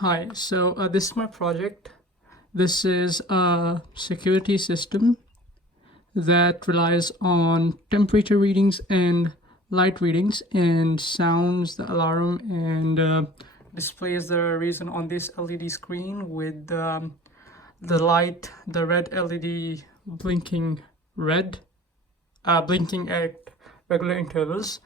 Hi, so this is my project. This is a security system that relies on temperature readings and light readings and sounds the alarm and displays the reason on this LED screen with the light, the red LED blinking red, blinking at regular intervals.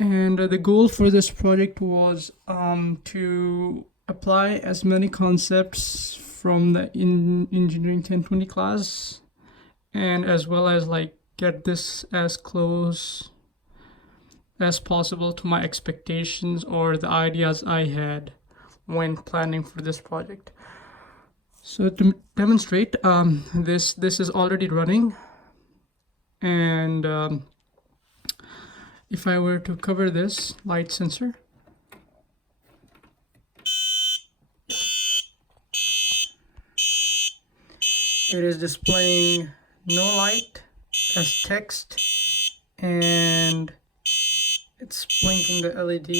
And the goal for this project was to apply as many concepts from the engineering 1020 class, and as well as like get this as close as possible to my expectations or the ideas I had when planning for this project. So to demonstrate, this is already running, and if I were to cover this light sensor, it is displaying no light as text, and it's blinking the LED.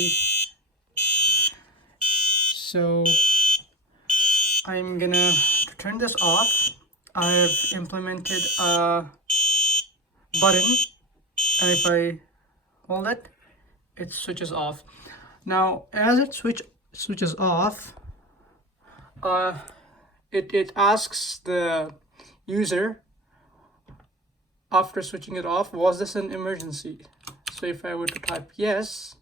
So I'm gonna turn this off. I've implemented a button, and if I hold it, it switches off. Now as it switches off, it asks the user after switching it off, was this an emergency? So if I were to type yes,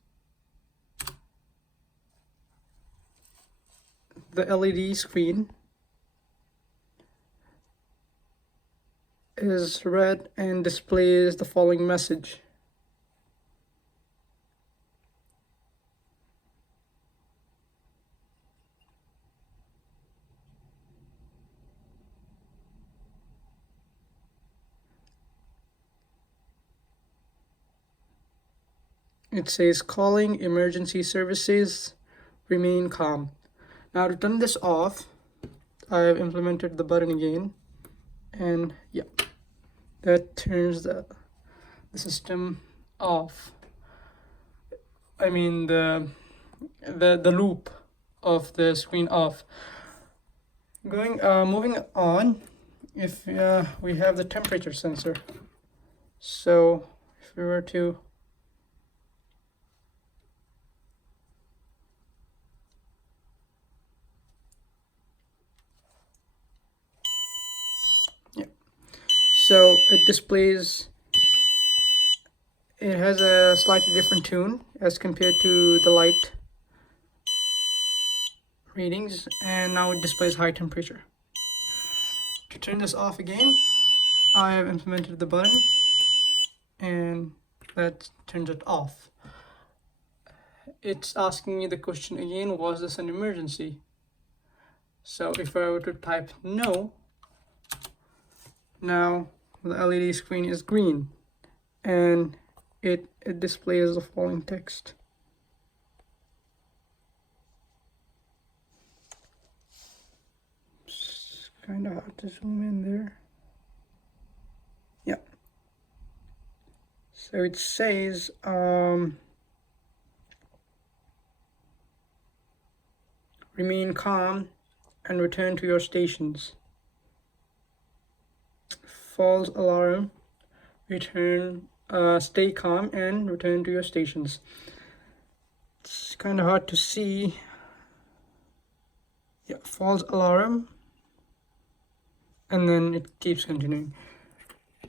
the LED screen is red and displays the following message. It says calling emergency services, remain calm. Now to turn this off, I have implemented the button again, and yeah, that turns the system off. I mean the loop of the screen off. Moving on, if we have the temperature sensor. So if we were to so it displays, it has a slightly different tune as compared to the light readings, and now it displays high temperature. To turn this off again, I have implemented the button, and that turns it off. It's asking me the question again, was this an emergency? So if I were to type no, now the LED screen is green, and it displays the following text. It's kind of hard to zoom in there. Yeah. So it says remain calm and return to your stations. False alarm, return, stay calm and return to your stations. It's kind of hard to see. Yeah, false alarm, and then it keeps continuing.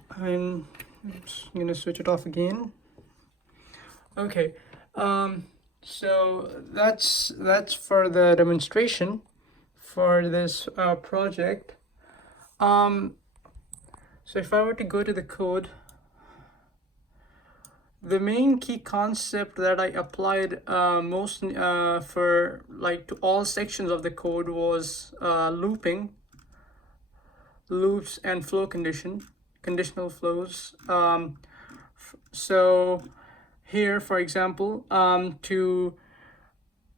I'm just gonna switch it off again. Okay, so that's for the demonstration for this project. So if I were to go to the code, the main key concept that I applied for like to all sections of the code was looping, loops, and conditional flows. So here, for example, to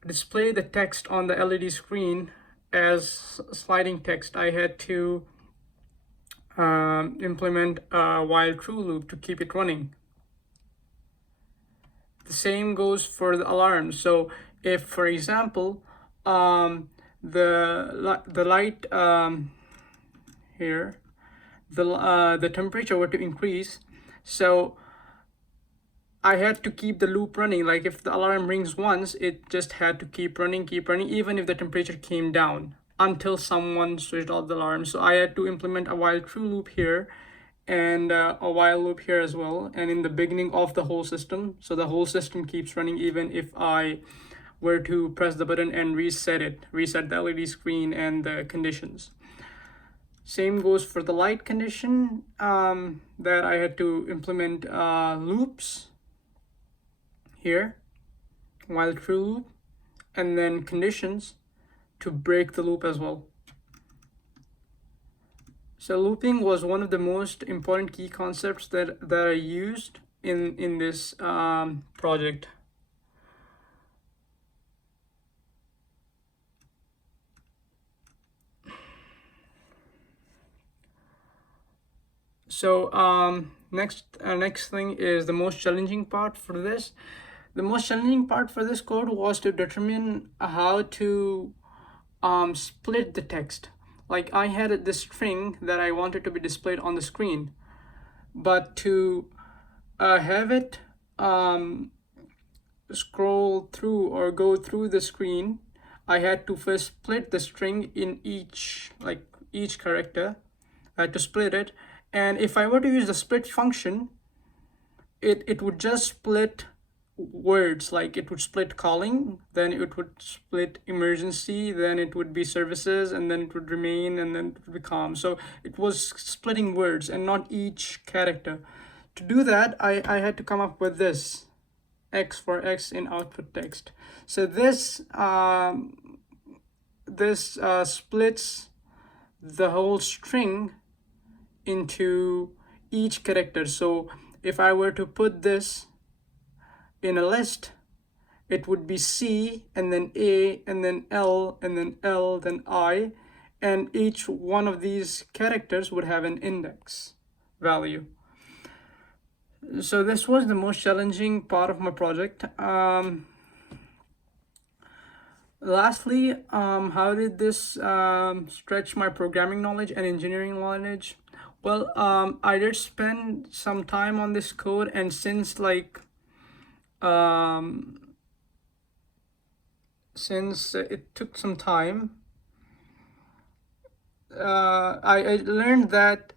display the text on the LED screen as sliding text, I had to implement a while true loop to keep it running. The same goes for the alarm. So if, for example, the light here, the temperature were to increase, so I had to keep the loop running. Like if the alarm rings once, it just had to keep running, even if the temperature came down until someone switched off the alarm. So I had to implement a while true loop here and a while loop here as well, and in the beginning of the whole system. So the whole system keeps running even if I were to press the button and reset the LED screen and the conditions. Same goes for the light condition, that I had to implement loops here, while true loop, and then conditions to break the loop as well. So looping was one of the most important key concepts that I used in this project. So next thing is the most challenging part for this. The most challenging part for this code was to determine how to split the text. Like I had this string that I wanted to be displayed on the screen, but to have it scroll through or go through the screen, I had to first split the string in each character. I had to split it, and if I were to use the split function, it would just split words. Like it would split calling, then it would split emergency, then it would be services, and then it would remain, and then it would be calm. So it was splitting words and not each character. To do that, I had to come up with this X for X in output text. So this splits the whole string into each character. So if I were to put this in a list, it would be C, and then A, and then L, and then L, then I, and each one of these characters would have an index value. So this was the most challenging part of my project. Lastly, how did this stretch my programming knowledge and engineering knowledge? Well, I did spend some time on this code, and since it took some time, I learned that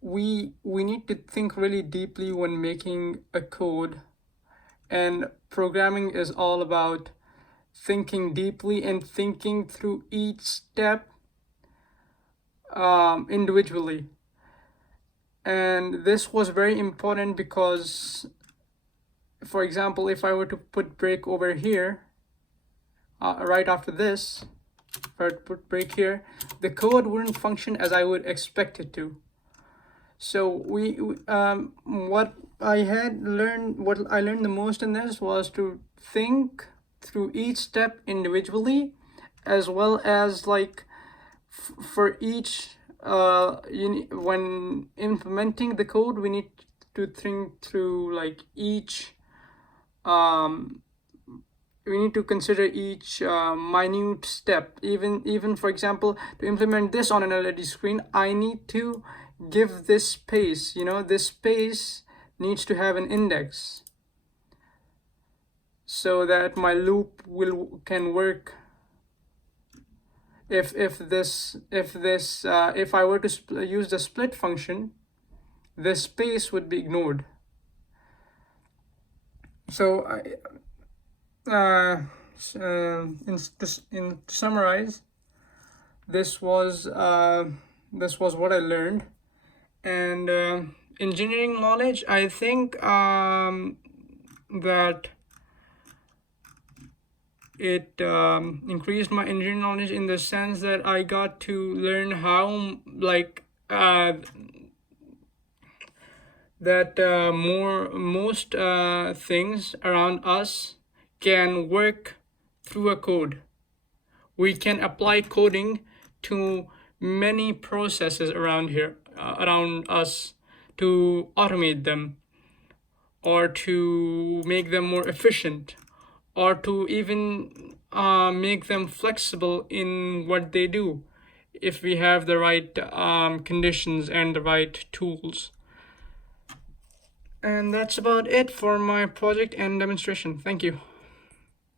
we need to think really deeply when making a code, and programming is all about thinking deeply and thinking through each step individually. And this was very important because, for example, if I were to put break over here, right after this, if I were to put break here, the code wouldn't function as I would expect it to. So what I learned the most in this was to think through each step individually, as well as for each when implementing the code, we need to think through each we need to consider each minute step. Even for example, to implement this on an LED screen, I need to give this space. This space needs to have an index so that my loop can work. If I were to use the split function, this space would be ignored. So to summarize, this was what I learned. And engineering knowledge, I think that it increased my engineering knowledge in the sense that I got to learn how most things around us can work through a code. We can apply coding to many processes around us, to automate them, or to make them more efficient, or to even make them flexible in what they do if we have the right conditions and the right tools. And that's about it for my project and demonstration. Thank you.